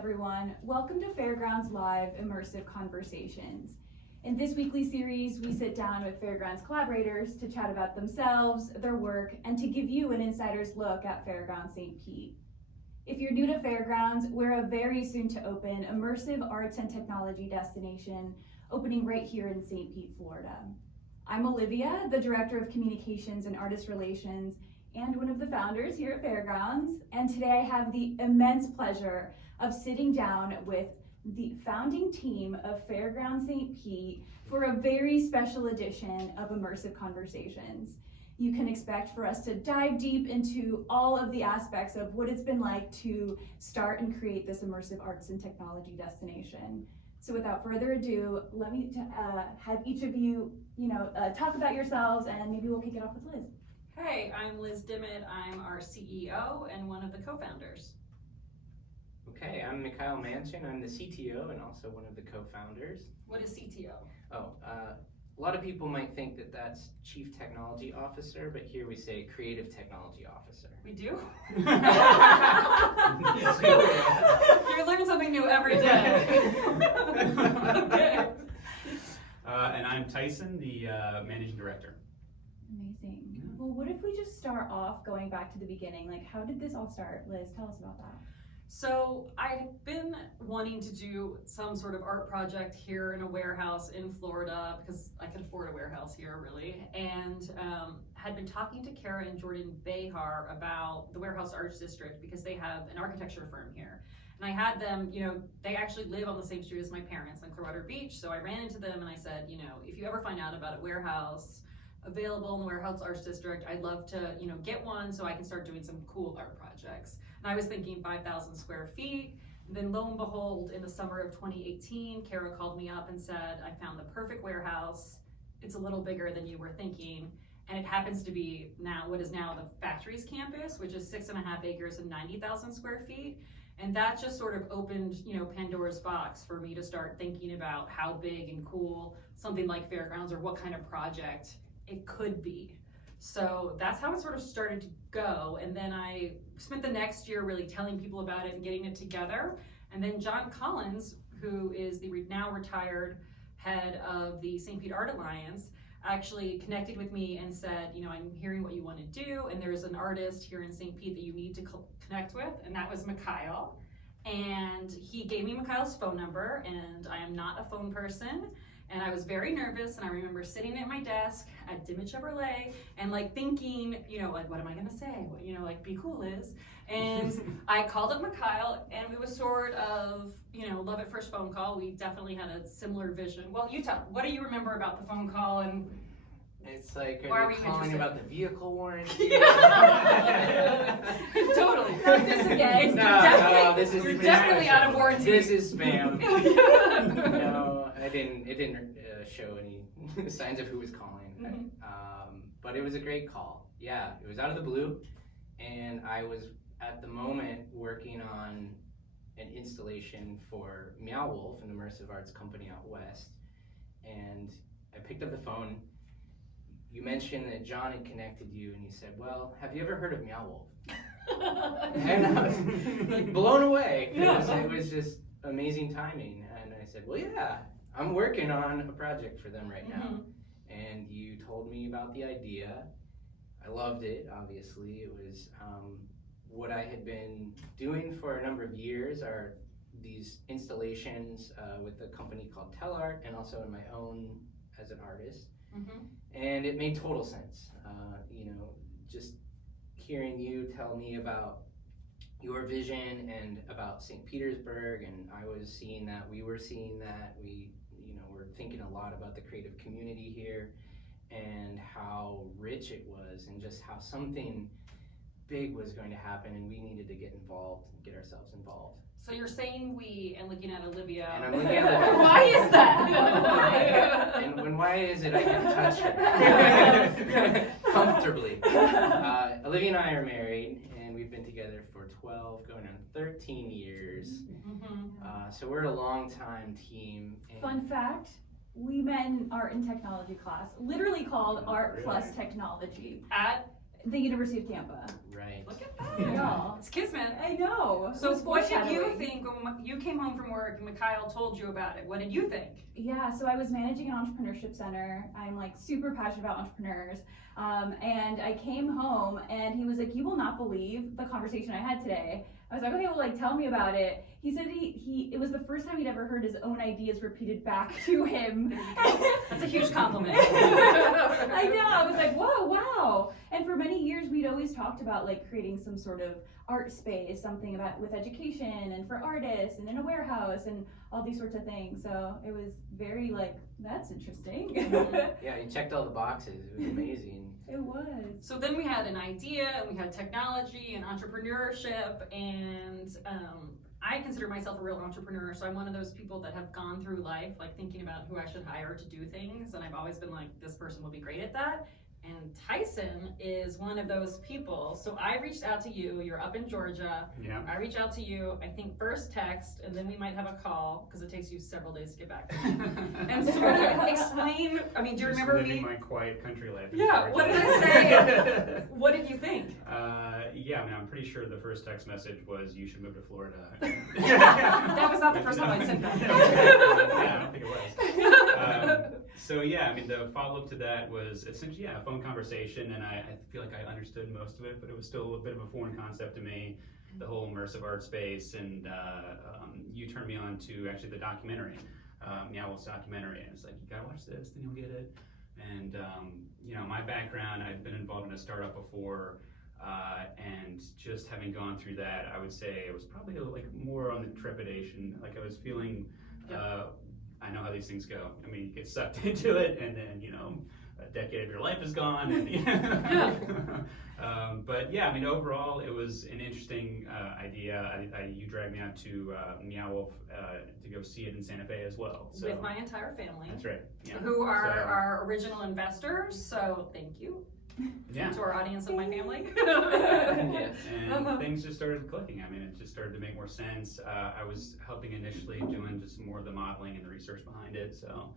everyone. Welcome to Fairgrounds Live Immersive Conversations. In this weekly series, we sit down with Fairgrounds collaborators to chat about themselves, their work, and to give you an insider's look at Fairgrounds St. Pete. If you're new to Fairgrounds, we're a very soon to open immersive arts and technology destination opening right here in St. Pete, Florida. I'm Olivia, the Director of Communications and Artist Relations, and one of the founders here at Fairgrounds. And today I have the immense pleasure of sitting down with the founding team of Fairgrounds St. Pete for a very special edition of Immersive Conversations. You can expect for us to dive deep into all of the aspects of what it's been like to start and create this immersive arts and technology destination. So without further ado, let me have each of you, talk about yourselves, and maybe we'll kick it off with Liz. Hey, I'm Liz Dimmitt. I'm our CEO and one of the co-founders. Okay, I'm Mikhail Mansion. I'm the CTO and also one of the co-founders. What is CTO? A lot of people might think that that's Chief Technology Officer, but here we say Creative Technology Officer. We do? You're learning something new every day. Okay. And I'm Tyson, the Managing Director. Amazing. Well, what if we just start off going back to the beginning? Like, how did this all start? Liz, tell us about that. So I've been wanting to do some sort of art project here in a warehouse in Florida because I could afford a warehouse here, really, and had been talking to Kara and Jordan Behar about the Warehouse Arts District because they have an architecture firm here. And I had them, they actually live on the same street as my parents on Clearwater Beach, so I ran into them and I said, if you ever find out about a warehouse available in the Warehouse Arts District, I'd love to, get one so I can start doing some cool art projects. And I was thinking 5,000 square feet. And then lo and behold, in the summer of 2018, Kara called me up and said, I found the perfect warehouse. It's a little bigger than you were thinking. And it happens to be now what is now the Factories campus, which is 6.5 acres and 90,000 square feet. And that just sort of opened, Pandora's box for me to start thinking about how big and cool something like Fairgrounds or what kind of project it could be. So that's how it sort of started to go. And then I spent the next year really telling people about it and getting it together. And then John Collins, who is the now retired head of the St. Pete Art Alliance, actually connected with me and said, I'm hearing what you want to do, and there's an artist here in St. Pete that you need to connect with, and that was Mikhail. And he gave me Mikhail's phone number, and I am not a phone person. And I was very nervous, and I remember sitting at my desk at Dimmitt Chevrolet and thinking, what am I gonna say? Be cool, Liz. And I called up Mikhail, and we was sort of, love at first phone call. We definitely had a similar vision. Well, you tell, what do you remember about the phone call? And it's like, why are we calling about the vehicle warranty? Totally. Not this again. You're definitely out of warranty. This is spam. It didn't show any signs of who was calling. Mm-hmm. But it was a great call. Yeah, it was out of the blue, and I was at the moment working on an installation for Meow Wolf, an immersive arts company out west, and I picked up the phone. You mentioned that John had connected you, and he said, well, have you ever heard of Meow Wolf? And I was blown away. It was just amazing timing. And I said, well, yeah, I'm working on a project for them right now. And you told me about the idea. I loved it, obviously. It was what I had been doing for a number of years are these installations with a company called Telart and also in my own as an artist. And it made total sense. Just hearing you tell me about your vision and about St. Petersburg, and I was seeing that, we were seeing that, we were thinking a lot about the creative community here and how rich it was and just how something big was going to happen, and we needed to get involved and get ourselves involved. So you're saying we and looking at Olivia. And I'm looking at Olivia. Why is that? And why is it I can touch her comfortably? Olivia and I are married, and we've been together for 12, going on 13 years. So we're a long-time team. Fun fact, we met in art and technology class, literally called Art Plus Technology. At the University of Tampa. Right. Look at that. Y'all. It's kismet. I know. So It was what did you foreshadowing. think when you came home from work and Mikhail told you about it? What did you think? Yeah, so I was managing an entrepreneurship center. I'm like super passionate about entrepreneurs. And I came home and he was like, you will not believe the conversation I had today. I was like, okay, well, like, tell me about it. He said it was the first time he'd ever heard his own ideas repeated back to him. That's a huge compliment. I know, I was like, whoa, wow. And for many years, we'd always talked about like creating some sort of art space, something about with education and for artists and in a warehouse and all these sorts of things. So it was very like, that's interesting. Yeah, you checked all the boxes. It was amazing. It was. So then we had an idea, and we had technology and entrepreneurship, and I consider myself a real entrepreneur, so I'm one of those people that have gone through life like thinking about who I should hire to do things, and I've always been like, this person will be great at that. And Tyson is one of those people. So I reached out to you, you're up in Georgia. Yeah. I reach out to you, I think first text, and then we might have a call, because it takes you several days to get back to me. And sort of explain, I mean, do you Just remember living me? my quiet country life. in Yeah, what did Georgia. I say? What did you think? Yeah, I mean, I'm pretty sure the first text message was, you should move to Florida. That was not the first time I said that. Yeah, I don't think it was. So yeah, I mean, the follow-up to that was essentially, a phone conversation, and I feel like I understood most of it, but it was still a bit of a foreign concept to me, the whole immersive art space, and you turned me on to actually the documentary, Meowwolf's documentary, and it's like, you gotta watch this, then you'll get it. And my background, I've been involved in a startup before, and just having gone through that, I would say it was probably like more on the trepidation, like I was feeling, I know how these things go. I mean, you get sucked into it, and then a decade of your life is gone. And, but yeah, I mean, overall, it was an interesting idea. You dragged me out to Meowwolf to go see it in Santa Fe as well. So, With my entire family. That's right. Yeah. Who are our original investors, so thank you. Yeah. To our audience of my family. Yes. And things just started clicking. I mean, it just started to make more sense. I was helping initially doing just more of the modeling and the research behind it. So,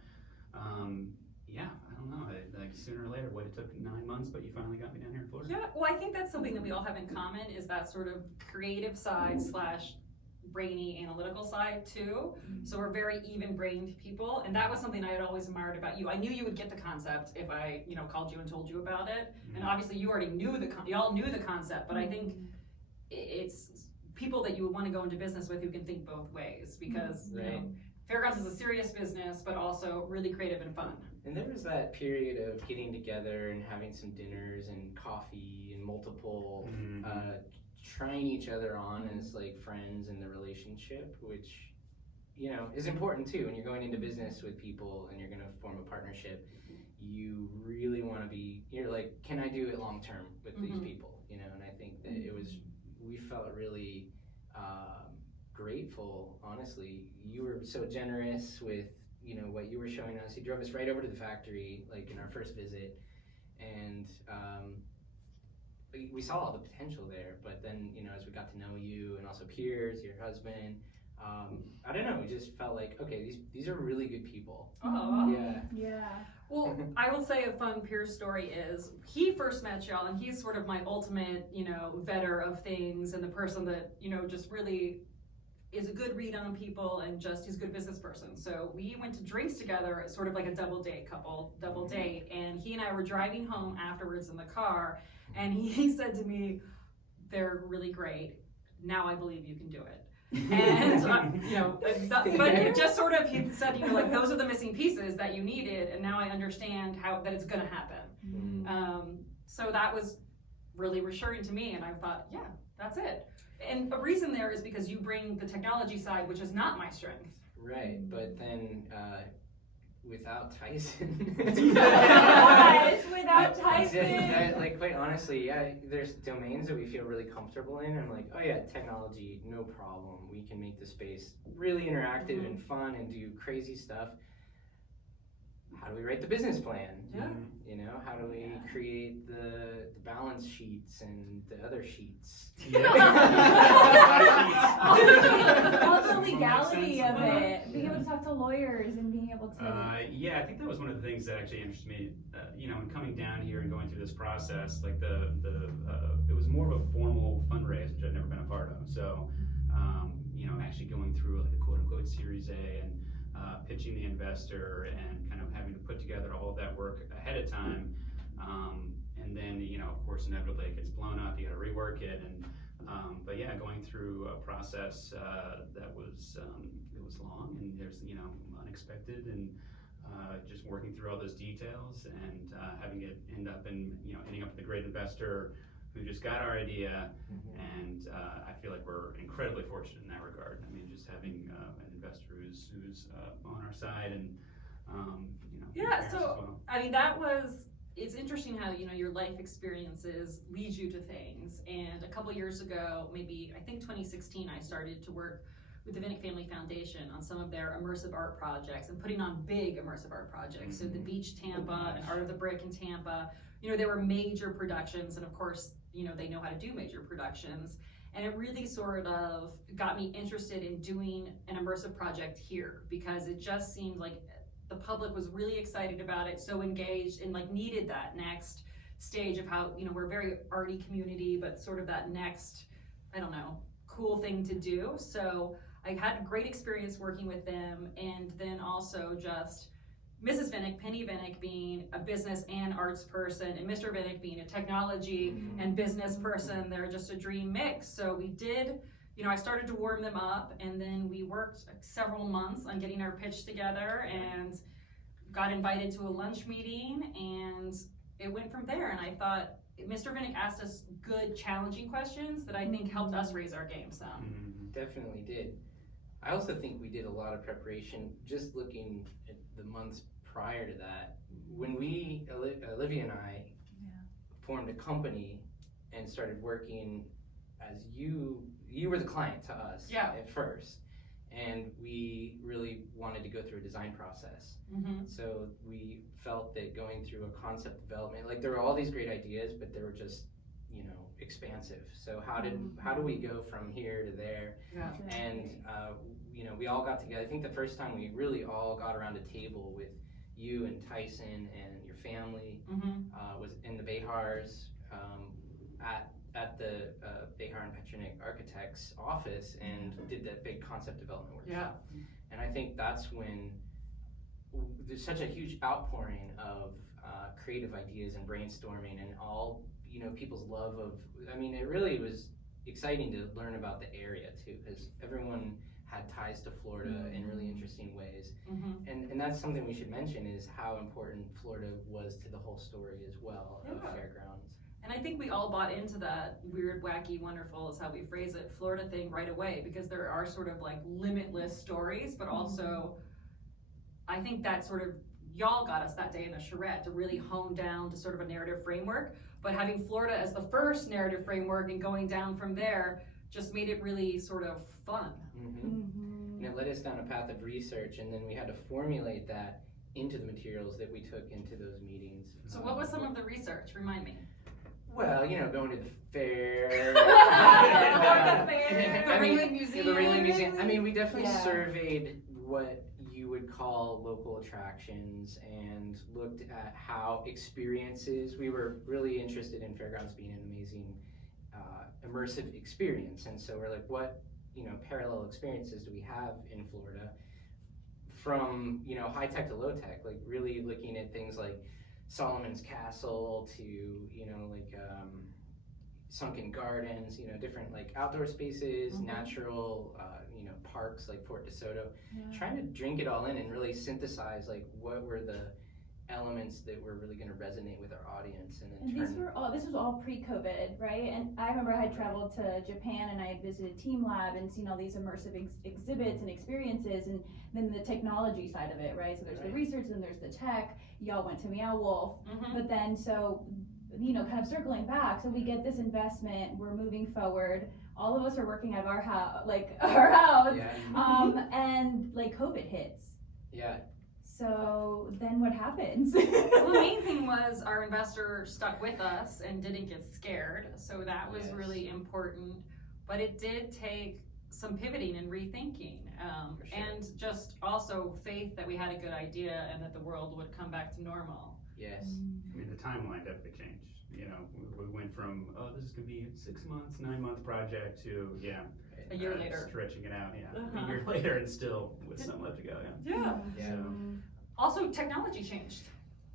yeah, I don't know. Like sooner or later, it took 9 months, but you finally got me down here in Florida. Yeah, well, I think that's something that we all have in common is that sort of creative side / brainy analytical side too. So we're very even-brained people, and that was something I had always admired about you. I knew you would get the concept if I, called you and told you about it. And obviously you already knew y'all knew the concept, but I think it's people that you would want to go into business with who can think both ways, because Fairgrounds is a serious business, but also really creative and fun. And there was that period of getting together and having some dinners and coffee and multiple trying each other on as like friends in the relationship, which is important too. When you're going into business with people and you're going to form a partnership, you really want to you're like, can I do it long term with these people? And I think that we felt really grateful, honestly. You were so generous with what you were showing us. You drove us right over to the factory, like in our first visit, and we saw all the potential there. But then, as we got to know you, and also Piers, your husband, I don't know, we just felt like, okay, these are really good people. Oh. Yeah. Well, I will say a fun Piers story is he first met y'all, and he's sort of my ultimate, vetter of things, and the person that, just really is a good read on people, and he's a good business person. So we went to drinks together, sort of like a double date, and he and I were driving home afterwards in the car, and he said to me, they're really great. Now I believe you can do it. And but it just sort of, he said, like, those are the missing pieces that you needed, and now I understand that it's gonna happen. So that was really reassuring to me, and I thought, yeah, that's it. And a reason there is because you bring the technology side, which is not my strength. Right, but then without Tyson. Yes, without Tyson. Like, quite honestly, there's domains that we feel really comfortable in. I'm like, oh yeah, technology, no problem. We can make the space really interactive and fun and do crazy stuff. How do we write the business plan? Yeah. How do we create the balance sheets and the other sheets? All the legality of it, being able to talk to lawyers and being able to. Yeah, I think that was one of the things that actually interested me. In coming down here and going through this process, like it was more of a formal, fun fundraise, which I've never been a part of. So, actually going through like a quote unquote Series A and pitching the investor and kind of having to put together all of that work ahead of time. And then, of course, inevitably it gets blown up, you got to rework it. And, but yeah, going through a process that was, it was long and there's, unexpected and just working through all those details and having it end up in, ending up with a great investor who just got our idea. And I feel like we're incredibly fortunate in that regard. I mean, just having an investor who's on our side and, Yeah, so, as well. I mean, it's interesting how, your life experiences lead you to things. And a couple years ago, maybe, I think 2016, I started to work with the Vinnick Family Foundation on some of their immersive art projects and putting on big immersive art projects. So the Beach Tampa and Art of the Brick in Tampa, there were major productions, and of course, they know how to do major productions. And it really sort of got me interested in doing an immersive project here, because it just seemed like the public was really excited about it, so engaged, and like needed that next stage of how, we're a very arty community, but sort of that next, I don't know, cool thing to do. So I had a great experience working with them, and then also just Mrs. Vinnick, Penny Vinnick, being a business and arts person, and Mr. Vinnick being a technology and business person. They're just a dream mix. So we did, I started to warm them up, and then we worked several months on getting our pitch together and got invited to a lunch meeting, and it went from there. And I thought Mr. Vinnick asked us good, challenging questions that I think helped us raise our game some. Definitely did. I also think we did a lot of preparation, just looking at the months prior to that. When Olivia and I formed a company and started working as you were the client to us at first, and we really wanted to go through a design process. So we felt that going through a concept development, like there were all these great ideas, but they were just, expansive. So how do we go from here to there? And we all got together. I think the first time we really all got around a table with you and Tyson and your family was in the Behars at the Behar and Petronik Architects office, and did that big concept development workshop. And I think that's when there's such a huge outpouring of creative ideas and brainstorming, and all people's love of. I mean, it really was exciting to learn about the area too, because everyone had ties to Florida in really interesting ways. And that's something we should mention, is how important Florida was to the whole story as well of Fairgrounds. And I think we all bought into that weird, wacky, wonderful is how we phrase it, Florida thing right away, because there are sort of like limitless stories, but also I think that sort of, y'all got us that day in the charrette to really hone down to sort of a narrative framework, but having Florida as the first narrative framework and going down from there just made it really sort of fun. And it led us down a path of research, and then we had to formulate that into the materials that we took into those meetings. So what was some of the research? Remind me. Well, going to the fair. The Ringling Museum. The Ringling Museum. I mean, we definitely surveyed what you would call local attractions and looked at how experiences. We were really interested in Fairgrounds being an amazing immersive experience, and so we're like, what parallel experiences do we have in Florida, from high tech to low tech, like really looking at things like Solomon's Castle to sunken gardens, different like outdoor spaces, natural parks like Fort DeSoto, trying to drink it all in and really synthesize like what were the elements that were really going to resonate with our audience. And then this was all pre-COVID, right? And I remember I had traveled to Japan, and I had visited Team Lab and seen all these immersive exhibits and experiences, and then the technology side of it, right? So there's the research, and there's the tech. Y'all went to Meow Wolf, but then kind of circling back, so we get this investment, we're moving forward, all of us are working out of our house, and like COVID hits. So then what happens? Well, the main thing was our investor stuck with us and didn't get scared, so that was really important. But it did take some pivoting and rethinking, and just also faith that we had a good idea and that the world would come back to normal. Yes. I mean, the timeline definitely changed. we went from, oh, this is gonna be 6 months, 9-month project to, A year later. stretching it out, Uh-huh. a year later and still with some left to go, Yeah. Yeah. So, Also, technology changed.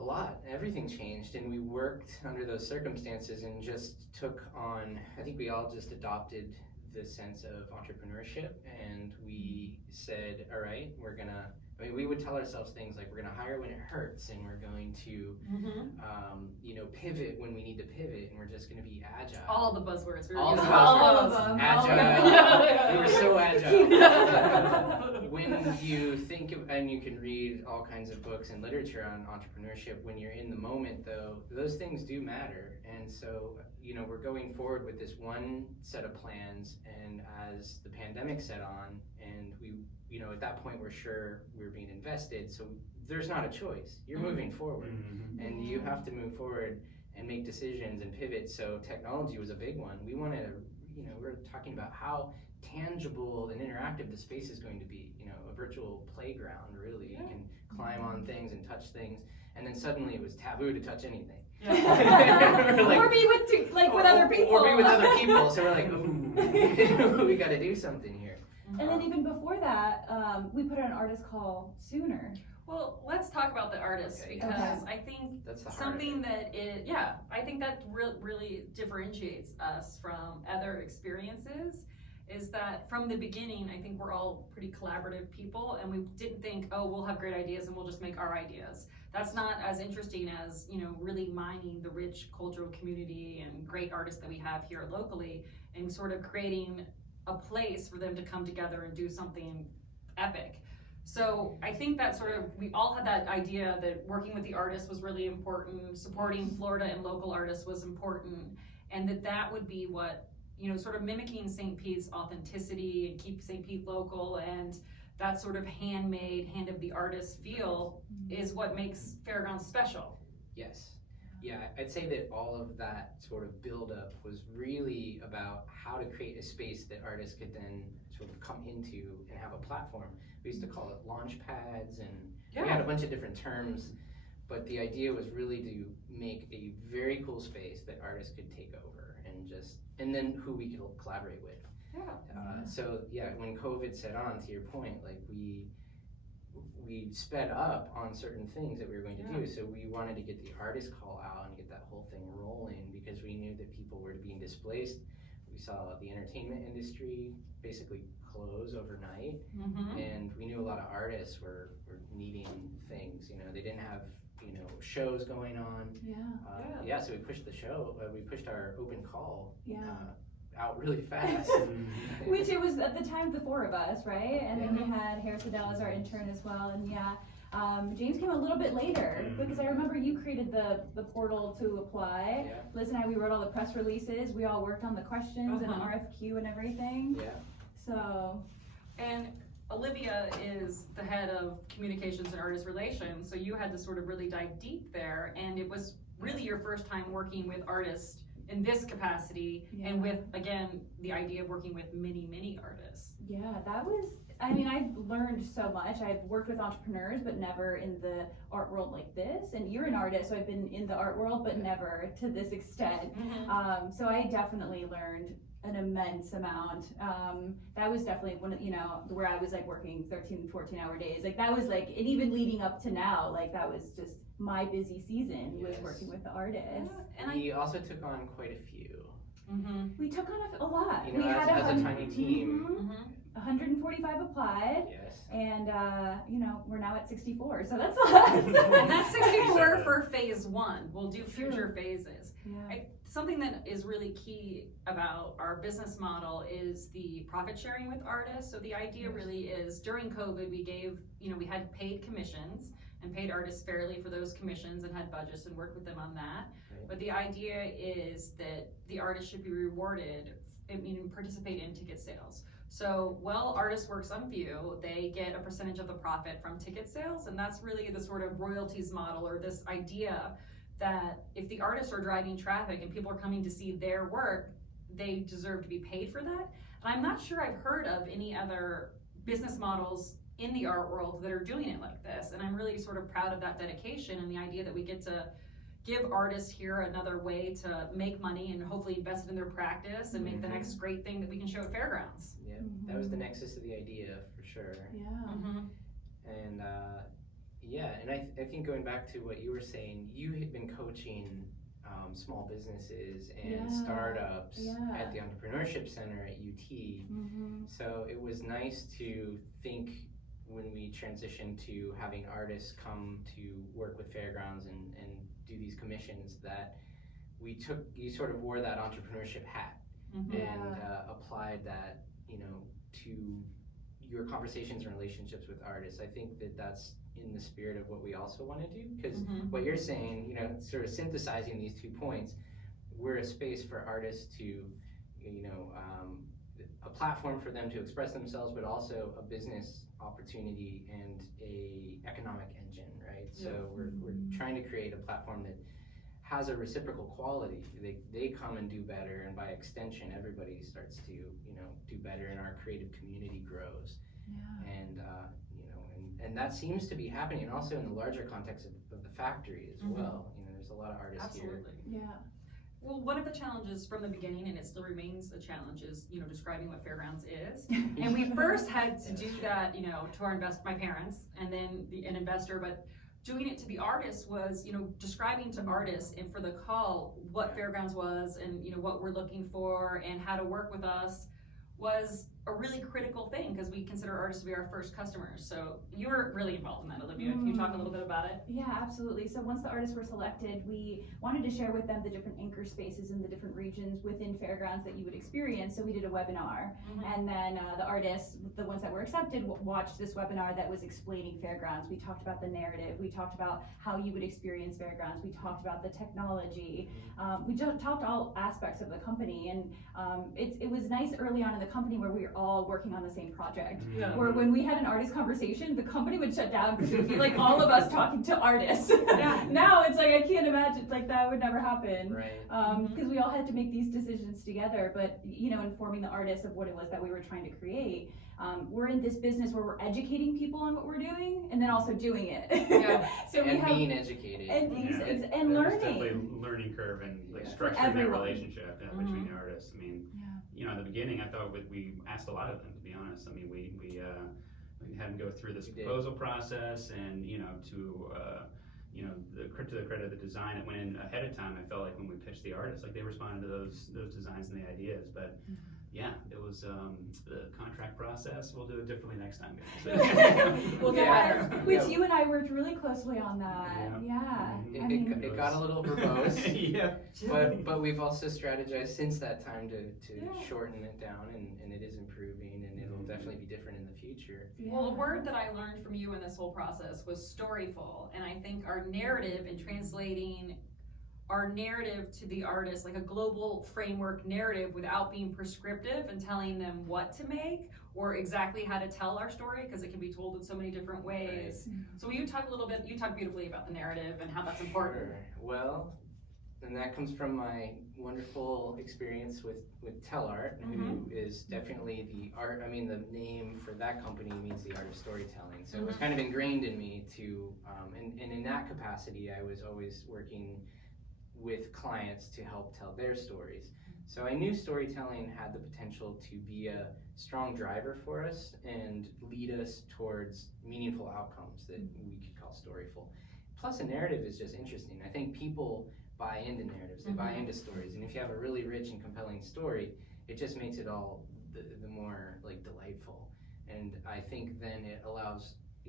A lot. Everything changed, and we worked under those circumstances and just took on, I think we all just adopted the sense of entrepreneurship, and we said, all right, we would tell ourselves things like, we're gonna hire when it hurts, and we're going to, pivot when we need to pivot, and we're just gonna be agile. All the buzzwords. We were All the using buzzwords. those. All of them. Agile. We were so agile. Yeah. When you think of, and you can read all kinds of books and literature on entrepreneurship, when you're in the moment though, those things do matter. And so, we're going forward with this one set of plans, and as the pandemic set on, and we, at that point we're sure we're being invested, so there's not a choice. You're moving forward, and you have to move forward and make decisions and pivot. So technology was a big one. We wanted to, we're talking about how tangible and interactive the space is going to be, a virtual playground, really. Yeah. You can climb on things and touch things, and then suddenly it was taboo to touch anything. Yeah. Like- or be with other people. Or be with other people, so we're like, ooh, we gotta do something here. And then even before that, we put out an artist call sooner. Well, let's talk about the artists, Okay. because I think That's the heart something of it. that is, I think that really differentiates us from other experiences is that from the beginning, I think we're all pretty collaborative people, and we didn't think, oh, we'll have great ideas and we'll just make our ideas. That's not as interesting as, really mining the rich cultural community and great artists that we have here locally and sort of creating a place for them to come together and do something epic. So I think that we all had that idea that working with the artists was really important, supporting Florida and local artists was important, and that would be what, sort of mimicking St. Pete's authenticity and keep St. Pete local, and that sort of handmade, hand of the artist feel is what makes Fairgrounds special. Yes. Yeah, I'd say that all of that sort of build-up was really about how to create a space that artists could then sort of come into and have a platform. We used to call it launch pads, and we had a bunch of different terms, but the idea was really to make a very cool space that artists could take over and then who we could collaborate with. So when COVID set on, to your point, like we sped up on certain things that we were going to do. So we wanted to get the artist call out and get that whole thing rolling, because we knew that people were being displaced. We saw the entertainment industry basically close overnight, and we knew a lot of artists were needing things. They didn't have shows going on. So we pushed the show. We pushed our open call out really fast. Which it was at the time the four of us, right? And then we had Harris Adele as our intern as well. And James came a little bit later, because I remember you created the portal to apply. Liz and I, we wrote all the press releases. We all worked on the questions and the RFQ and everything. So. And Olivia is the head of communications and artist relations, so you had to sort of really dive deep there, and it was really your first time working with artists in this capacity, and with, again, the idea of working with many artists. That was, I've learned so much. I've worked with entrepreneurs, but never in the art world like this. And you're an artist, so I've been in the art world, but never to this extent. So I definitely learned an immense amount. That was definitely one of, where I was like working 13, 14-hour days. Like that was like, and even leading up to now, like that was just my busy season was working with the artists. And we also took on quite a few. We took on a lot. We had as a tiny team. 145 applied. Yes. And we're now at 64, so that's a lot. And that's 64 for phase one. We'll do future phases. Something that is really key about our business model is the profit sharing with artists. So the idea really is during COVID, we had paid commissions and paid artists fairly for those commissions and had budgets and worked with them on that. But the idea is that the artist should be rewarded, participate in ticket sales. So while artist works on view, they get a percentage of the profit from ticket sales, and that's really the sort of royalties model, or this idea that if the artists are driving traffic and people are coming to see their work, they deserve to be paid for that. And I'm not sure I've heard of any other business models in the art world that are doing it like this, and I'm really sort of proud of that dedication and the idea that we get to give artists here another way to make money and hopefully invest it in their practice and make the next great thing that we can show at Fairgrounds. Yeah, that was the nexus of the idea for sure. Yeah. And yeah, and I think going back to what you were saying, you had been coaching small businesses and startups at the Entrepreneurship Center at UT. So it was nice to think when we transitioned to having artists come to work with Fairgrounds and do these commissions, that you sort of wore that entrepreneurship hat and applied that, to your conversations and relationships with artists. I think that that's in the spirit of what we also want to do, because what you're saying, sort of synthesizing these 2 points, we're a space for artists to, a platform for them to express themselves, but also a business opportunity and a economic engine, right? So we're trying to create a platform that has a reciprocal quality. They come and do better, and by extension, everybody starts to, do better, and our creative community grows. And that seems to be happening, and also in the larger context of the factory as well. There's a lot of artists here. Well, one of the challenges from the beginning, and it still remains a challenge, is describing what Fairgrounds is. And we first had to do that, to my parents, and then an investor, but doing it to the artists was, describing to artists and for the call what Fairgrounds was, and what we're looking for and how to work with us was a really critical thing, because we consider artists to be our first customers. So you were really involved in that, Olivia. Can you talk a little bit about it? Yeah, absolutely. So once the artists were selected, we wanted to share with them the different anchor spaces in the different regions within Fairgrounds that you would experience. So we did a webinar, and then the artists, the ones that were accepted, watched this webinar that was explaining Fairgrounds. We talked about the narrative. We talked about how you would experience Fairgrounds. We talked about the technology. We just talked all aspects of the company, and it was nice early on in the company where we were all working on the same project. Where when we had an artist conversation, the company would shut down because it would be like all of us talking to artists. Now it's like I can't imagine, like that would never happen. Because we all had to make these decisions together, but informing the artists of what it was that we were trying to create. We're in this business where we're educating people on what we're doing and then also doing it. So and being educated and There's learning. definitely a learning curve and structuring that relationship between the artists. I mean, in the beginning, I thought we asked a lot of them, to be honest. I mean, we had them go through this proposal process, and to the credit of the design, it went in ahead of time. I felt like when we pitched the artists, like they responded to those designs and the ideas, but. Yeah, it was the contract process. We'll do it differently next time. Which you and I worked really closely on that. It got a little verbose. But we've also strategized since that time to shorten it down, and it is improving, and it'll definitely be different in the future. Well, a word that I learned from you in this whole process was storyful, and I think our narrative in translating our narrative to the artist, like a global framework narrative without being prescriptive and telling them what to make or exactly how to tell our story, because it can be told in so many different ways. So will you talk a little bit, you talk beautifully about the narrative and how that's important. Well, and that comes from my wonderful experience with TellArt, who is definitely the art, the name for that company means the art of storytelling. So it was kind of ingrained in me to, and in that capacity, I was always working with clients to help tell their stories. So I knew storytelling had the potential to be a strong driver for us and lead us towards meaningful outcomes that we could call storyful. Plus, a narrative is just interesting. I think people buy into narratives, they buy into stories, and if you have a really rich and compelling story, it just makes it all the more delightful. And I think then it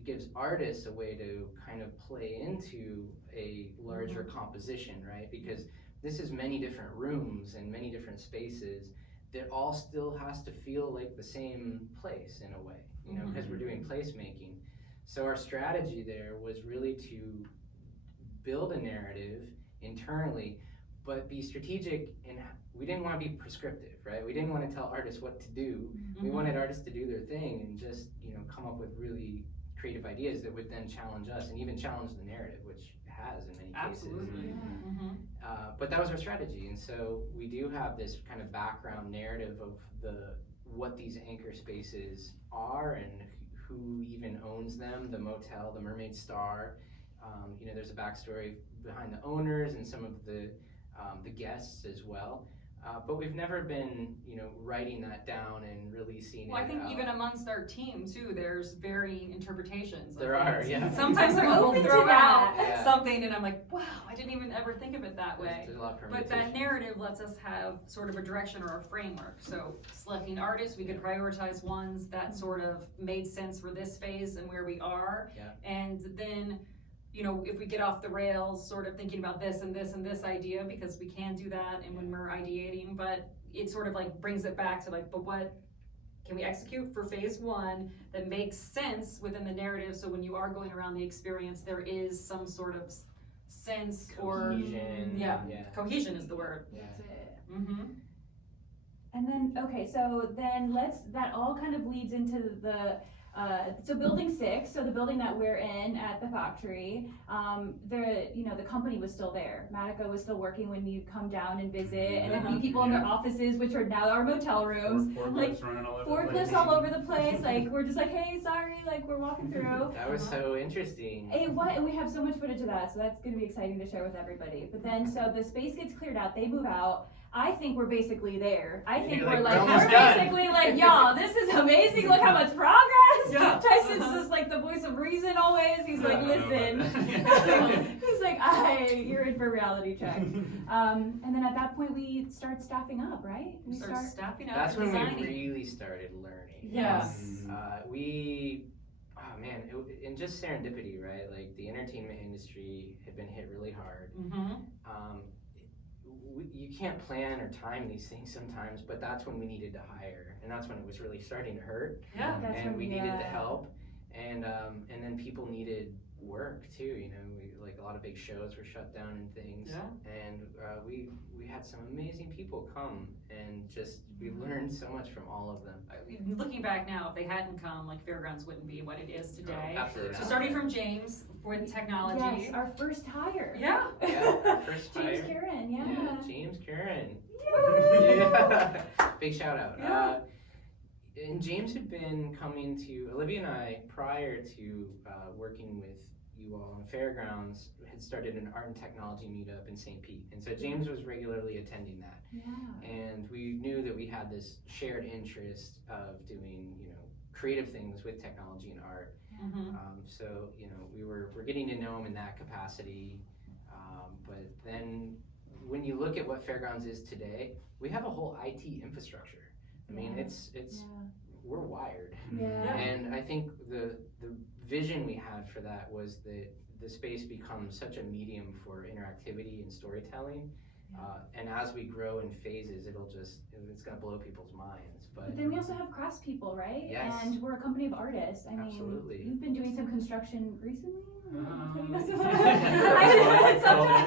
gives artists a way to kind of play into a larger composition, right? Because this is many different rooms and many different spaces that all still has to feel like the same place in a way, because we're doing placemaking. So our strategy there was really to build a narrative internally, but be strategic, and we didn't want to be prescriptive, right? We didn't want to tell artists what to do. We wanted artists to do their thing and just, come up with really creative ideas that would then challenge us and even challenge the narrative, which it has in many cases. But that was our strategy, and so we do have this kind of background narrative of what these anchor spaces are and who even owns them, the motel, the Mermaid Star, There's a backstory behind the owners and some of the guests as well. But we've never been, writing that down and releasing it. Well, I think even amongst our team too, there's varying interpretations. There are, yeah. Sometimes We're someone will open to throw out that. something and I'm like, wow, I didn't even ever think of it that way. There's a lot of But that permutations. narrative lets us have sort of a direction or a framework. So selecting artists, we could prioritize ones that sort of made sense for this phase and where we are. Yeah. And then, if we get off the rails, sort of thinking about this and this and this idea, because we can do that and when we're ideating, but it sort of like brings it back to like, but what can we execute for phase one that makes sense within the narrative? So when you are going around the experience, there is some sort of sense Cohesion. yeah, cohesion is the word. Yeah. That's it. Mm-hmm. And then, okay, so then that all kind of leads into so building 6, so the building that we're in at the factory, the company was still there. Matica was still working when you come down and visit, and I see people in their offices, which are now our motel rooms. Forklifts running all over the place. Forklifts all over the place, like, we're just like, hey, sorry, like, we're walking through. That was so interesting. And we have so much footage of that, so that's gonna be exciting to share with everybody. But then, so the space gets cleared out, they move out. I think we're basically there. I think You're we're like, like, we're we're almost basically like, y'all, this is amazing, look how much progress. Yeah. Tyson's just like the voice of reason always. He's like, I don't know listen. about that. He's like, you're in for a reality check. And then at that point we start staffing up, right? We start staffing up. That's and when designing. we really started learning. Yes. And just serendipity, right? Like the entertainment industry had been hit really hard. Mm-hmm. You can't plan or time these things sometimes, but that's when we needed to hire, and that's when it was really starting to hurt. Yeah. That's And when we needed the help, and then people needed work too. Like a lot of big shows were shut down and things. Yeah. And we had some amazing people come, and just we learned so much from all of them. Looking back now, if they hadn't come, like Fairgrounds wouldn't be what it is today. Oh, absolutely. So starting from James for the technology. Yes, our first hire. Yeah. Yeah, our first James hire. Karen, yeah. Yeah, James Karen. Woo! Yeah. Big shout out. Yeah. And James had been coming to Olivia and I prior to working with you all on Fairgrounds, had started an art and technology meetup in St. Pete, and so James was regularly attending that. Yeah. And we knew that we had this shared interest of doing, creative things with technology and art. Mm-hmm. So we're getting to know him in that capacity. But then when you look at what Fairgrounds is today, we have a whole IT infrastructure. I mean, it's we're wired. Yeah. And I think the vision we had for that was that the space becomes such a medium for interactivity and storytelling. And as we grow in phases, it's gonna blow people's minds. But then we also have craftspeople, right? Yes. And we're a company of artists. I mean, Absolutely. you've been doing some construction recently?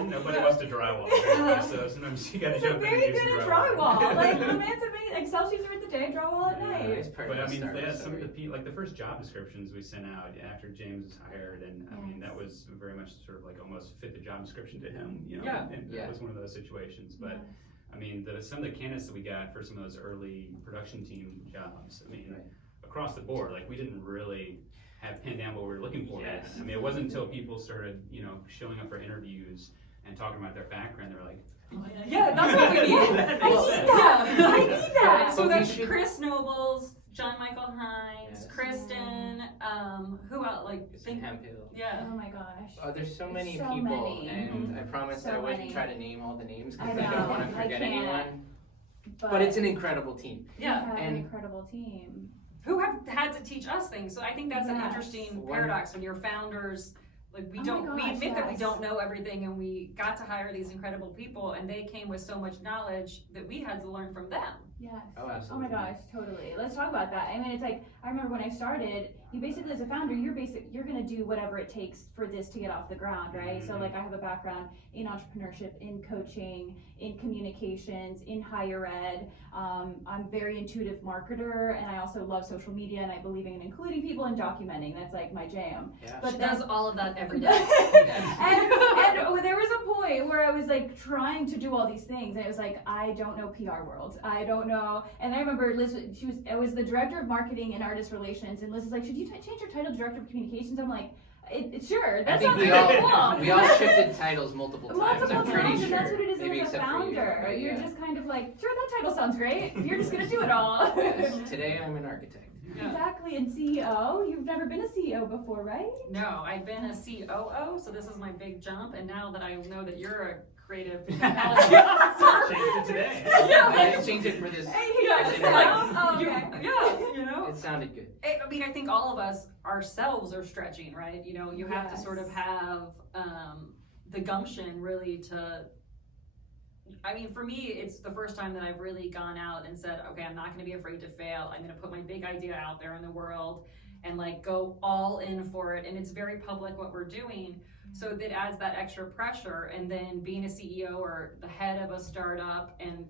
Nobody wants to drywall, so sometimes you gotta You're jump in and very do good some at drywall. drywall. Like, the man's amazing. Excel sheets are in the day, drywall at Nice night. part But of I the mean, Star yeah, Wars some of story. the the first job descriptions we sent out after James was hired, and I mean, that was very much sort of like almost fit the job description to him, Yeah. and Yeah. that was one of those situations. But I mean, some of the candidates that we got for some of those early production team jobs, I mean, Right. across the board, like we didn't really have pinned down what we were looking for. Yes. Yet. I mean, it wasn't until people started, showing up for interviews and talking about their background, they were like, Yeah, that's what we need. That I makes need sense. that. I need that. So But we that's should- Chris Nobles, John Michael Hines, Yes. Kristen, who else? Like, It's in Hemp Hill. yeah. Oh my gosh. There's so many So people, many. and I promised So I wouldn't many. try to name all the names I because I don't know, want to I forget can't. anyone. But it's an incredible team. We Yeah. have an And- incredible team. Who have had to teach us things. So I think that's an Yes. interesting One- paradox when you're founders. Like we Oh my don't, we gosh, admit that we yes. don't know everything, and we got to hire these incredible people, and they came with so much knowledge that we had to learn from them. Yes. Oh, Oh my absolutely. gosh, totally. Let's talk about that. I mean, it's like, I remember when I started, you basically, as a founder, you're gonna do whatever it takes for this to get off the ground, right? So like, I have a background in entrepreneurship, in coaching, in communications, in higher ed. I'm very intuitive marketer, and I also love social media, and I believe in including people and documenting. That's like my jam. Yeah. But She then- does all of that every day. and there was a point where I was like trying to do all these things, and it was like, I don't know PR world, I don't know. And I remember Liz, I was the director of marketing and artist relations, and Liz was like, should you change your title to director of communications? I'm like, Sure, I that think sounds we really all cool. we all shifted titles multiple times. I'm pretty times, sure. and that's what it is Maybe as a except for you, founder. but You're yeah. just kind of like, sure, that title sounds great. You're just gonna do it all. Yes, today I'm an architect. Yeah. Exactly, and CEO. You've never been a CEO before, right? No, I've been a COO, so this is my big jump, and now that I know that you're a creative technology officer. Changed it today. I just changed it for this. Hey, Yeah, just like, now? Oh, you, okay. yeah, you know? It sounded good. I mean, I think all of us ourselves are stretching, right? You know, you have to sort of Yes. have the gumption really to. I mean, for me, it's the first time that I've really gone out and said, okay, I'm not going to be afraid to fail. I'm going to put my big idea out there in the world and like go all in for it. And it's very public what we're doing. So that adds that extra pressure. And then being a CEO or the head of a startup and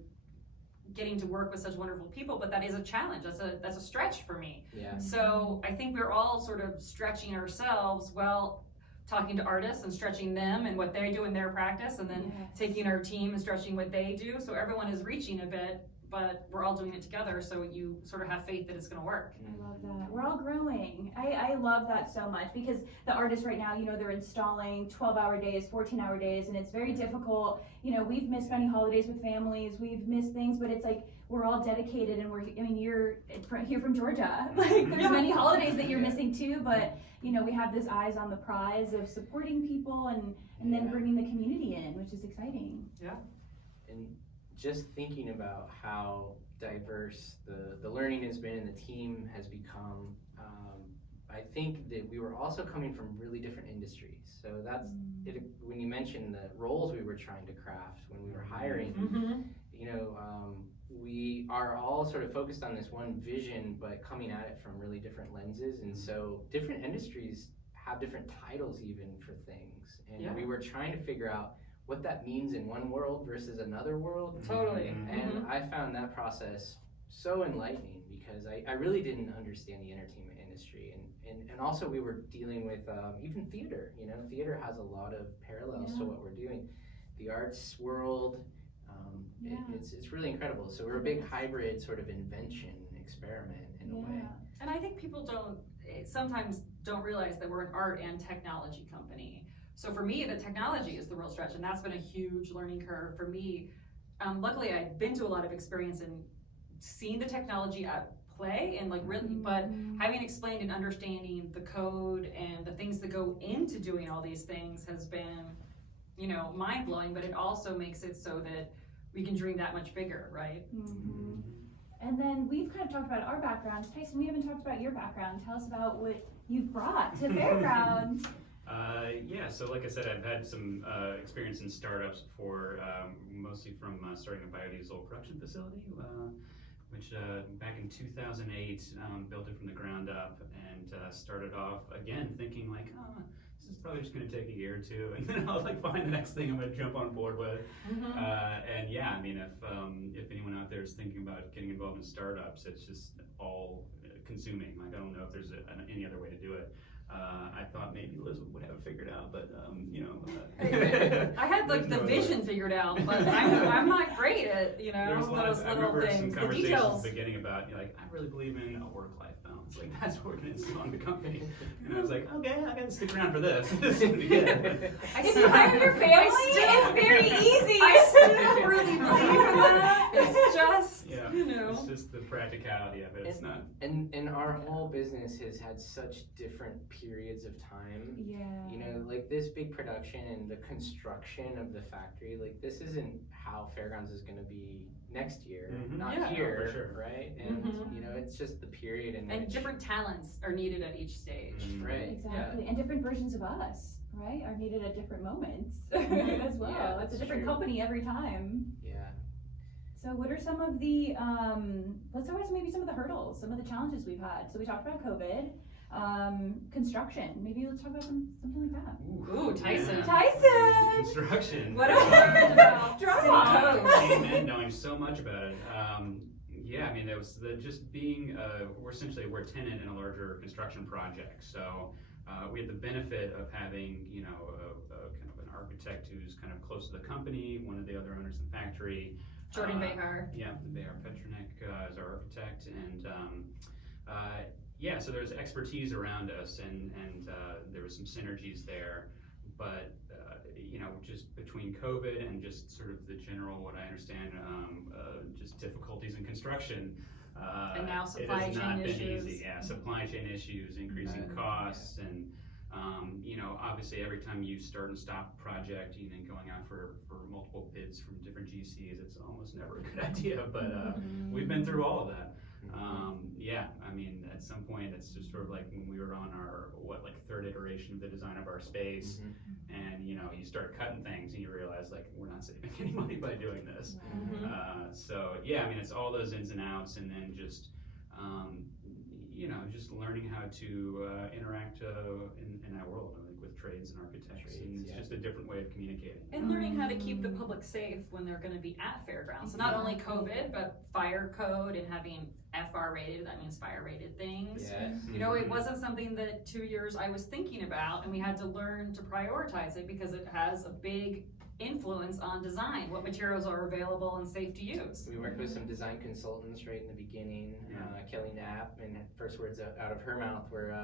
getting to work with such wonderful people, but that is a challenge. That's a stretch for me. Yeah. So I think we're all sort of stretching ourselves while talking to artists and stretching them and what they do in their practice, and then Yes. taking our team and stretching what they do. So everyone is reaching a bit, but we're all doing it together. So you sort of have faith that it's going to work. I love that. We're all growing. I love that so much because the artists right now, you know, they're installing 12-hour days, 14-hour days, and it's very difficult. You know, we've missed many holidays with families, we've missed things, but it's like we're all dedicated, and you're here from Georgia. Like, there's many holidays that you're missing too, but you know, we have this eyes on the prize of supporting people and then Yeah. bringing the community in, which is exciting. And just thinking about how diverse the learning has been and the team has become, I think that we were also coming from really different industries. So that's it. When you mentioned the roles we were trying to craft when we were hiring, you know, we are all sort of focused on this one vision, but coming at it from really different lenses. And so different industries have different titles even for things. And we were trying to figure out what that means in one world versus another world. Totally. And I found that process so enlightening because I really didn't understand the entertainment industry. And also we were dealing with even theater. You know, theater has a lot of parallels to what we're doing. The arts world, it's really incredible. So we're a big hybrid sort of invention experiment in a way. And I think people sometimes don't realize that we're an art and technology company. So for me, the technology is the real stretch, and that's been a huge learning curve for me. Luckily, I've been to a lot of experience and seen the technology at play and like really, but having explained and understanding the code and the things that go into doing all these things has been, you know, mind blowing. But it also makes it so that we can dream that much bigger, right? And then we've kind of talked about our backgrounds. Tyson, we haven't talked about your background. Tell us about what you've brought to Fairgrounds. Yeah, so like I said, I've had some experience in startups before, mostly from starting a biodiesel production facility, which back in 2008, built it from the ground up and started off again thinking like, oh, this is probably just going to take a year or two, and then I'll like find the next thing I'm going to jump on board with. And yeah, I mean, if anyone out there is thinking about getting involved in startups, it's just all consuming. Like, I don't know if there's any other way to do it. I thought maybe Liz would have it figured out, but you know. I had like the vision figured out, but I'm not great at, you know, There's a lot those of, I little remember things, some the conversations details. at the beginning about, you know, like, I really believe in a work-life balance. Like, that's what we're going to instill in the company. And I was like, okay, I got to stick around for this. This is going to be good. If you hire your family, it's very easy. I still really believe in that. It's just, Yeah, you know. it's just the practicality of it. It's not. And our whole business has had such different periods of time. Yeah. You know, like this big production and the construction of the factory, like this isn't how Fairgrounds is going to be next year, not Yeah. here, Oh, for sure. right? And you know, it's just the period in And which, different talents are needed at each stage. right? Exactly. And different versions of us, right, are needed at different moments as well. Yeah, It's a that's different true. company every time. Yeah. So what are some of the, let's talk about maybe some of the hurdles, some of the challenges we've had. So we talked about COVID, construction. Maybe let's talk about something like that. Ooh, Tyson. Yeah. Tyson! Construction. What have you learned about Drama. city Came codes? in knowing so much about it. Yeah, I mean, there was just being, we're a tenant in a larger construction project. So we had the benefit of having, you know, a kind of an architect who's kind of close to the company, one of the other owners of the factory. Jordan Behar. Yeah, Behar Petronik is our architect. And yeah, so there's expertise around us, and there was some synergies there, but you know, just between COVID and just sort of the general, what I understand, just difficulties in construction. And now supply it has chain not been issues. easy. Yeah, supply chain issues, increasing costs, and you know, obviously every time you start and stop a project, even going out for multiple bids from different GCs, it's almost never a good idea. But we've been through all of that. Yeah, I mean, at some point, it's just sort of like when we were on our third iteration of the design of our space, and you know, you start cutting things, and you realize like we're not saving any money by doing this. So yeah, I mean, it's all those ins and outs, and then just you know, just learning how to interact in that world, like with trades and architects, and it's just a different way of communicating. And learning how to keep the public safe when they're going to be at fairgrounds. So not only COVID, but fire code and having FR rated, that means fire rated things. You know, it wasn't something that 2 years I was thinking about, and we had to learn to prioritize it because it has a big influence on design, what materials are available and safe to use. We worked with some design consultants right in the beginning, Kelly Knapp, and first words out of her mouth were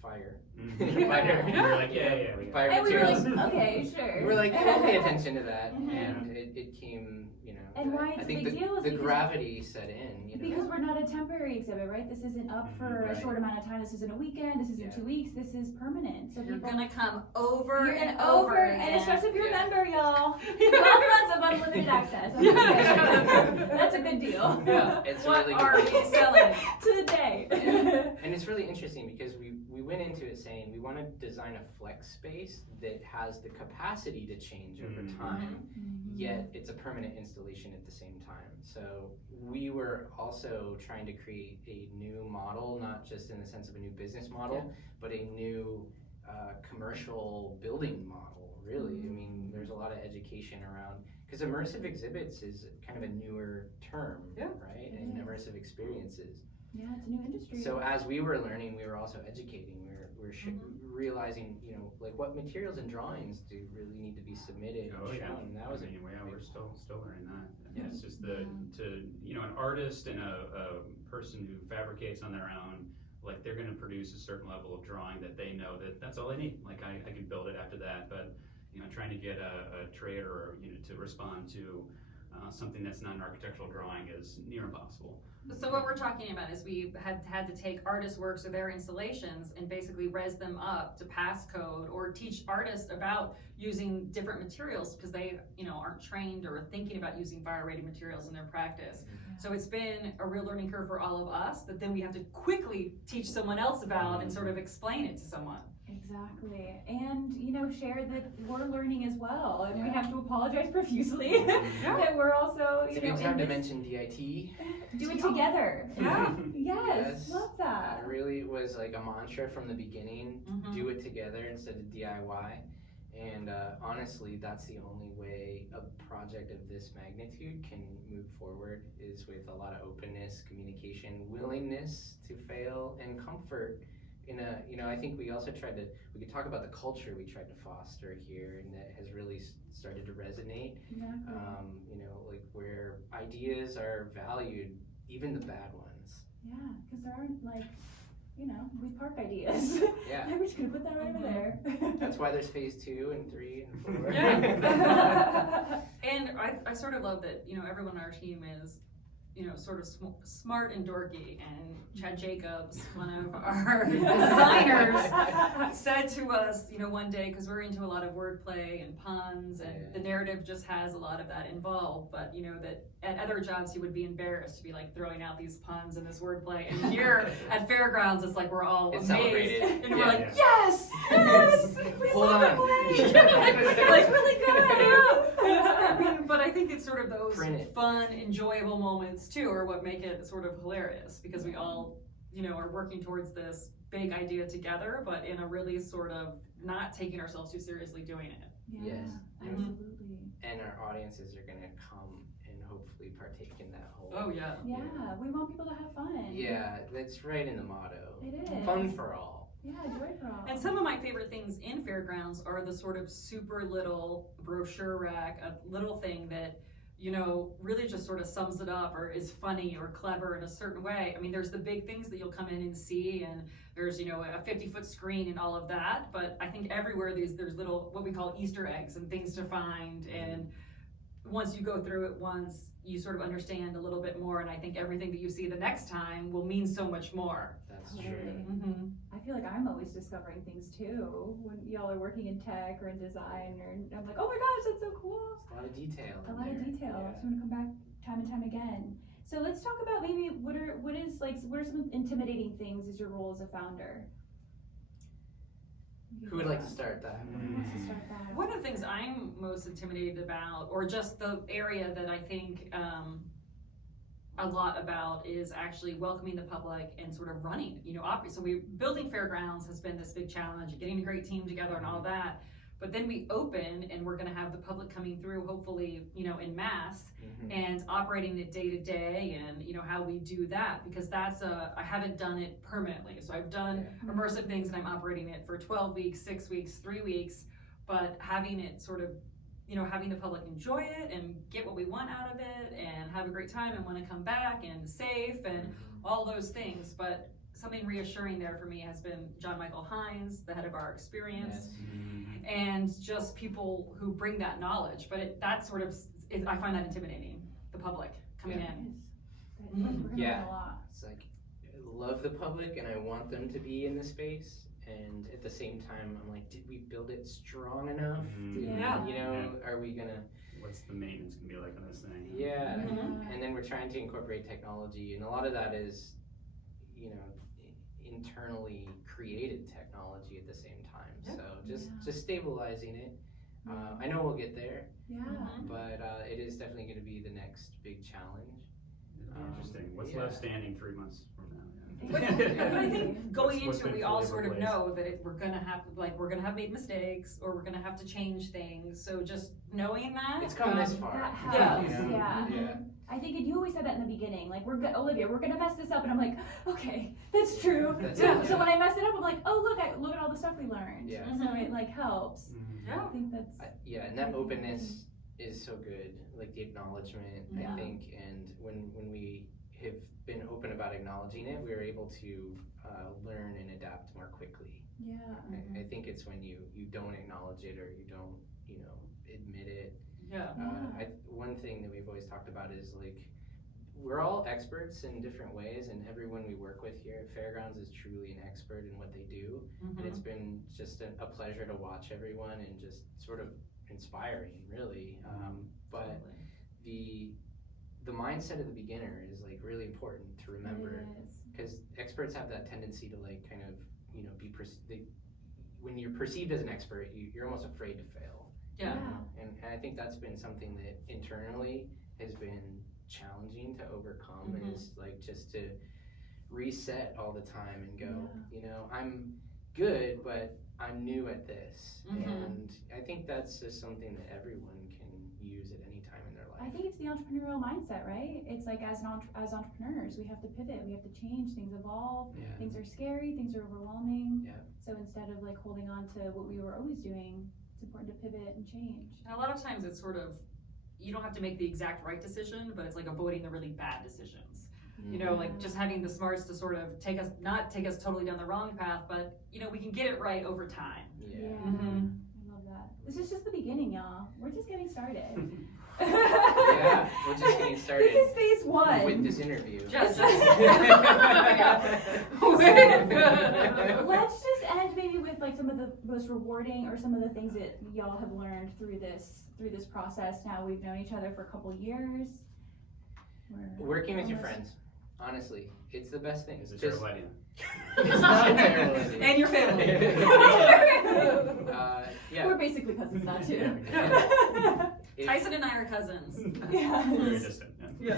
fire. Fire. We were like, yeah. Fire And we were materials. like, okay, sure. We were like, we'll pay attention to that, and it came, you know. And why it's I a think big deal is the because- gravity set in, you know. Because we're not a temporary exhibit, right? This isn't up for a short amount of time. This isn't a weekend. This isn't 2 weeks. This is permanent. So You're people, gonna come over you're and gonna over and especially if you're a member, y'all. 12 months of unlimited access. I'm just saying. That's a good deal. It's What really are good. we selling? To the day. And it's really interesting because we went into it saying we want to design a flex space that has the capacity to change over time, yet it's a permanent installation at the same time. So we were also trying to create a new model, not just in the sense of a new business model, but a new commercial building model, really. I mean, there's a lot of education around, because immersive exhibits is kind of a newer term, right? And immersive experiences. Yeah, it's a new industry. So as we were learning, we were also educating. We were realizing, you know, like what materials and drawings do really need to be submitted and shown. And that was we're still learning that. It's just you know, an artist and a person who fabricates on their own, like they're going to produce a certain level of drawing that they know that's all they need. Like I can build it after that, but you know, trying to get a trade or you know to respond to something that's not an architectural drawing is near impossible. So what we're talking about is we had to take artist works or their installations and basically res them up to pass code or teach artists about using different materials because they, you know, aren't trained or thinking about using fire rated materials in their practice. So it's been a real learning curve for all of us that then we have to quickly teach someone else about and sort of explain it to someone. Exactly. And, you know, share that we're learning as well. And we have to apologize profusely that we're also, it's a you know, good time to in this, mention DIT. do it together. Yes, love that. It really was like a mantra from the beginning, do it together instead of DIY. And honestly, that's the only way a project of this magnitude can move forward is with a lot of openness, communication, willingness to fail, and comfort. You know, I think we also we could talk about the culture we tried to foster here, and that has really started to resonate. Exactly. You know, like where ideas are valued, even the bad ones. Yeah, because there aren't like, you know, we park ideas. Yeah. We're just gonna put that right over there. That's why there's phase 2 and 3 and 4. And I sort of love that, you know, everyone on our team is, you know, sort of smart and dorky, and Chad Jacobs, one of our designers, said to us, you know, one day, because we're into a lot of wordplay and puns, and the narrative just has a lot of that involved, but, you know, that at other jobs he would be embarrassed to be like throwing out these puns and this wordplay, and here at Fairgrounds it's like we're all amazed, celebrated. and we're like, yes! We Hold on. like, really good! But I think it's sort of those fun, enjoyable moments too, are what make it sort of hilarious, because we all, you know, are working towards this big idea together, but in a really sort of not taking ourselves too seriously doing it. Yeah, Yes. absolutely. And our audiences are going to come and hopefully partake in that whole. Oh yeah. Yeah, we want people to have fun. Yeah, that's right in the motto. It is. Fun for all. Yeah, joy for all. And some of my favorite things in Fairgrounds are the sort of super little brochure rack, a little thing that you know, really just sort of sums it up or is funny or clever in a certain way. I mean, there's the big things that you'll come in and see, and there's, you know, a 50-foot screen and all of that, but I think everywhere there's little, what we call Easter eggs and things to find, and once you go through it once, you sort of understand a little bit more, and I think everything that you see the next time will mean so much more. That's Totally. true. Mm-hmm. I feel like I'm always discovering things too when y'all are working in tech or in design, or I'm like, oh my gosh, that's so cool. A lot of detail. A in lot of there. detail. Yeah. So I'm gonna come back time and time again. So let's talk about maybe what are some intimidating things as your role as a founder? Who would like to start that? Who wants to start that? One of the things I'm most intimidated about, or just the area that I think a lot about, is actually welcoming the public and sort of running, you know, so building Fairgrounds has been this big challenge, getting a great team together and all that, but then we open and we're gonna have the public coming through, hopefully, you know, in mass, and operating it day to day, and, you know, how we do that, because that's I haven't done it permanently. So I've done immersive things and I'm operating it for 12 weeks, 6 weeks, 3 weeks, but having it sort of, you know, having the public enjoy it and get what we want out of it and have a great time and want to come back and safe and all those things. But something reassuring there for me has been John Michael Hines, the head of our experience, and just people who bring that knowledge. But that sort of, I find that intimidating, the public coming in. We're gonna learn a lot. It's like, I love the public and I want them to be in the space. And at the same time, I'm like, did we build it strong enough? Yeah. You know, are we gonna? What's the maintenance gonna be like on this thing? Yeah. Mhm. And then we're trying to incorporate technology, and a lot of that is, you know, internally created technology at the same time. Yeah. So just stabilizing it. I know we'll get there, Yeah. but it is definitely going to be the next big challenge. Interesting. What's yeah. left standing 3 months from now? But I think going What's into it, been we all fully sort of replaced? know that we're gonna have made mistakes, or we're gonna have to change things. So just knowing that, It's come this far. That Yeah. helps, You know? yeah. Yeah. I think, and you always said that in the beginning, like, Olivia, we're gonna mess this up, and I'm like, okay, that's true. That's So, it, so yeah. when I mess it up, I'm like, oh look at all the stuff we learned. Yeah. So it like helps. yeah. I think that's Yeah, and that openness is so good, like the acknowledgement, Yeah. I think, and when we have been open about acknowledging it, we're able to learn and adapt more quickly. yeah. I think it's when you don't acknowledge it, or you don't, you know, admit it. Yeah. One thing that we've always talked about is, like, we're all experts in different ways, and everyone we work with here at Fairgrounds is truly an expert in what they do. And it's been just a pleasure to watch everyone, and just sort of inspiring, really. But the mindset of the beginner is, like, really important to remember, It is. because experts have that tendency to, like, kind of, you know, when you're perceived as an expert, you're almost afraid to fail. Yeah. And I think that's been something that internally has been challenging to overcome, is like just to reset all the time and go, you know, I'm good, but I'm new at this. And I think that's just something that everyone can use at any time in their life. I think it's the entrepreneurial mindset, right? It's like as entrepreneurs, we have to pivot, we have to change, things evolve, Yeah. things are scary, things are overwhelming. Yeah. So instead of like holding on to what we were always doing, it's important to pivot and change. And a lot of times it's sort of, you don't have to make the exact right decision, but it's like avoiding the really bad decisions. You know, like just having the smarts to sort of not take us totally down the wrong path, but, you know, we can get it right over time. Yeah. I love that. This is just the beginning, y'all. We're just getting started. Yeah, we're just getting started. This is phase one. With this interview. Just- Let's just end maybe with like some of the most rewarding, or some of the things that y'all have learned through this process. Now we've known each other for a couple years. Working with your almost- friends, honestly, it's the best thing. It's a Just- terrible idea. It's not a terrible idea. And your family. Yeah. We're basically cousins now too. Tyson and I are cousins. Very Yes. distant. Oh, you need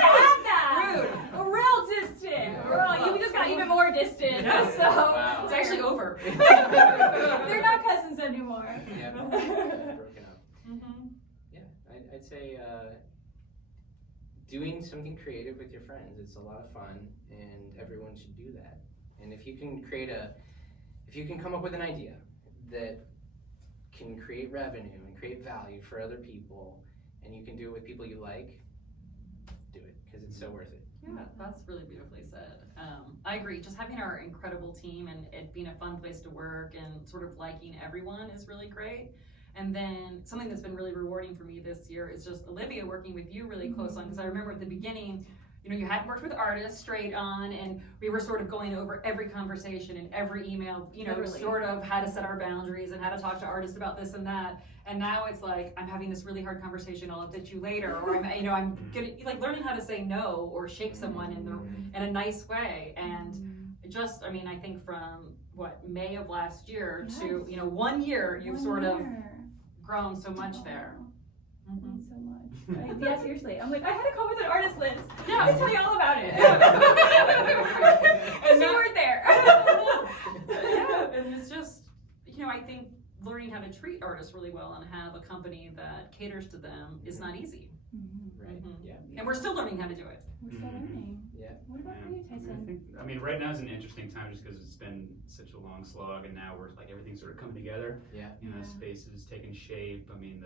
to add that. Rude. Real distant. You just got even more distant. Yeah. So Wow. It's actually over. they're not cousins anymore. Yeah. Broken up. Yeah, I'd say doing something creative with your friends. It's a lot of fun, and everyone should do that. And if you can come up with an idea that can create revenue and create value for other people, and you can do it with people you like, do it, because it's so worth it. Yeah, that's really beautifully said. I agree. Just having our incredible team and it being a fun place to work and sort of liking everyone is really great. And then something that's been really rewarding for me this year is just Olivia working with you really close on, because I remember at the beginning, you know, you hadn't worked with artists straight on, and we were sort of going over every conversation and every email, you know, Literally. sort of how to set our boundaries and how to talk to artists about this and that. And now it's like, I'm having this really hard conversation, I'll update you later, or I'm getting, like, learning how to say no or shake someone in a nice way. And just, I mean, I think from May of last year to, 1 year, you've sort of grown so much there. Thanks so much. Yeah, seriously. I'm like, I had a call with an artist, Liz. Yeah. I tell you all about it. And you weren't there. Yeah, and it's just, I think learning how to treat artists really well and have a company that caters to them is not easy. Right. Yeah. And we're still learning how to do it. We're still learning. Yeah. What about for you, Tyson? I mean, right now is an interesting time just because it's been such a long slog, and now we're like everything's sort of coming together. Yeah. Space is taking shape. I mean,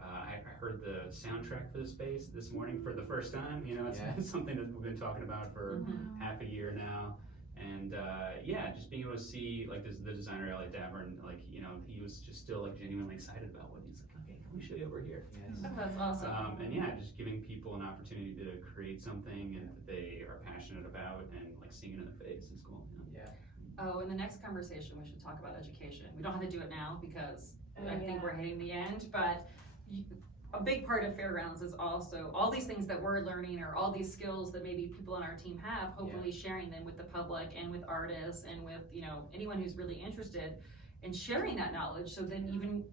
I heard the soundtrack for the space this morning for the first time. It's been something that we've been talking about for half a year now. And just being able to see like the designer Elliot Davern, he was just still like genuinely excited about what he's like. Okay, let me show you over here. Yes. That's awesome. Just giving people an opportunity to create something and that they are passionate about, and like seeing it in their face is cool. Yeah. Oh, in the next conversation, we should talk about education. We don't have to do it now because I think yeah. we're hitting the end, but a big part of Fairgrounds is also all these things that we're learning, or all these skills that maybe people on our team have, hopefully sharing them with the public and with artists and with, anyone who's really interested in sharing that knowledge, so that even,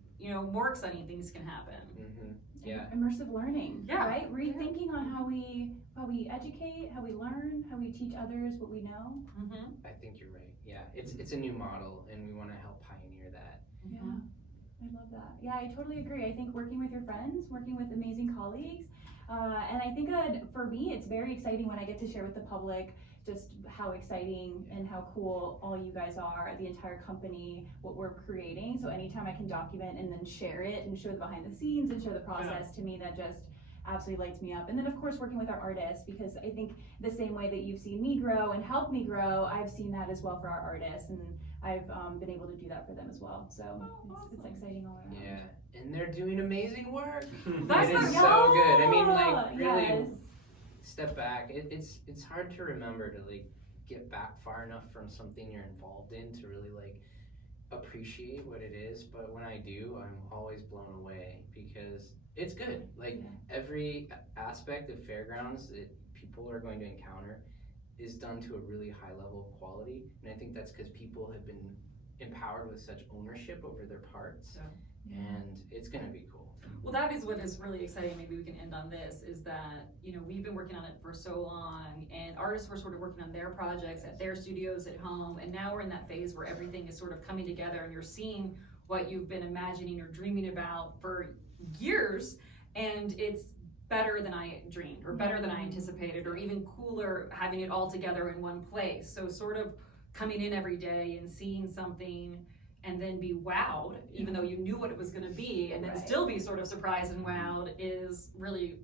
more exciting things can happen. Mm-hmm. Yeah. Immersive learning, Yeah. right? Rethinking on how we educate, how we learn, how we teach others what we know. Mm-hmm. I think you're right. Yeah. It's a new model, and we want to help pioneer that. Yeah, I love that. Yeah, I totally agree. I think working with your friends, working with amazing colleagues, and I think for me, it's very exciting when I get to share with the public just how exciting and how cool all you guys are, the entire company, what we're creating. So anytime I can document and then share it and show the behind the scenes and show the process, to me, that just absolutely lights me up. And then of course working with our artists, because I think the same way that you've seen me grow and help me grow, I've seen that as well for our artists, and I've been able to do that for them as well. So it's exciting all around. Yeah. And they're doing amazing work. That's It is so- so good. I mean, like, really Yes. step back. It's hard to remember to like get back far enough from something you're involved in to really like appreciate what it is. But when I do, I'm always blown away because it's good. Like every aspect of Fairgrounds that people are going to encounter is done to a really high level of quality, and I think that's because people have been empowered with such ownership over their parts, and it's gonna be cool. Well, that is what is really exciting. Maybe we can end on this, is that, we've been working on it for so long, and artists were sort of working on their projects at their studios at home, and now we're in that phase where everything is sort of coming together, and you're seeing what you've been imagining or dreaming about for years, and it's better than I dreamed, or better than I anticipated, or even cooler having it all together in one place. So sort of coming in every day and seeing something and then be wowed, even though you knew what it was gonna be, and then still be sort of surprised and wowed, is really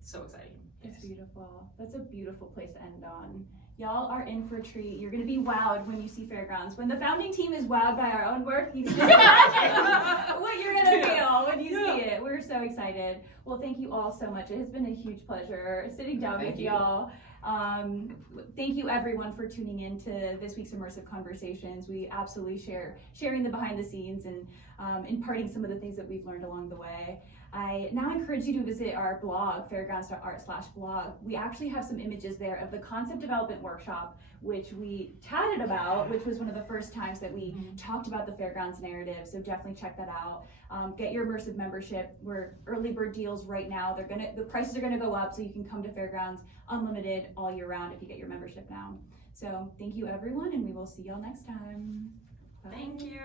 so exciting. It's beautiful. That's a beautiful place to end on. Y'all are in for a treat. You're gonna be wowed when you see Fairgrounds. When the founding team is wowed by our own work, you can just imagine what you're gonna feel when you see it. We're so excited. Well, thank you all so much. It has been a huge pleasure sitting down with y'all. Thank you everyone for tuning in to this week's Immersive Conversations. We absolutely sharing the behind the scenes and imparting some of the things that we've learned along the way. I now encourage you to visit our blog, fairgrounds.art/blog. We actually have some images there of the concept development workshop, which we chatted about, which was one of the first times that we talked about the Fairgrounds narrative. So definitely check that out. Get your Immersive membership. We're early bird deals right now. The prices are gonna go up, so you can come to Fairgrounds unlimited all year round if you get your membership now. So thank you everyone, and we will see y'all next time. Bye. Thank you.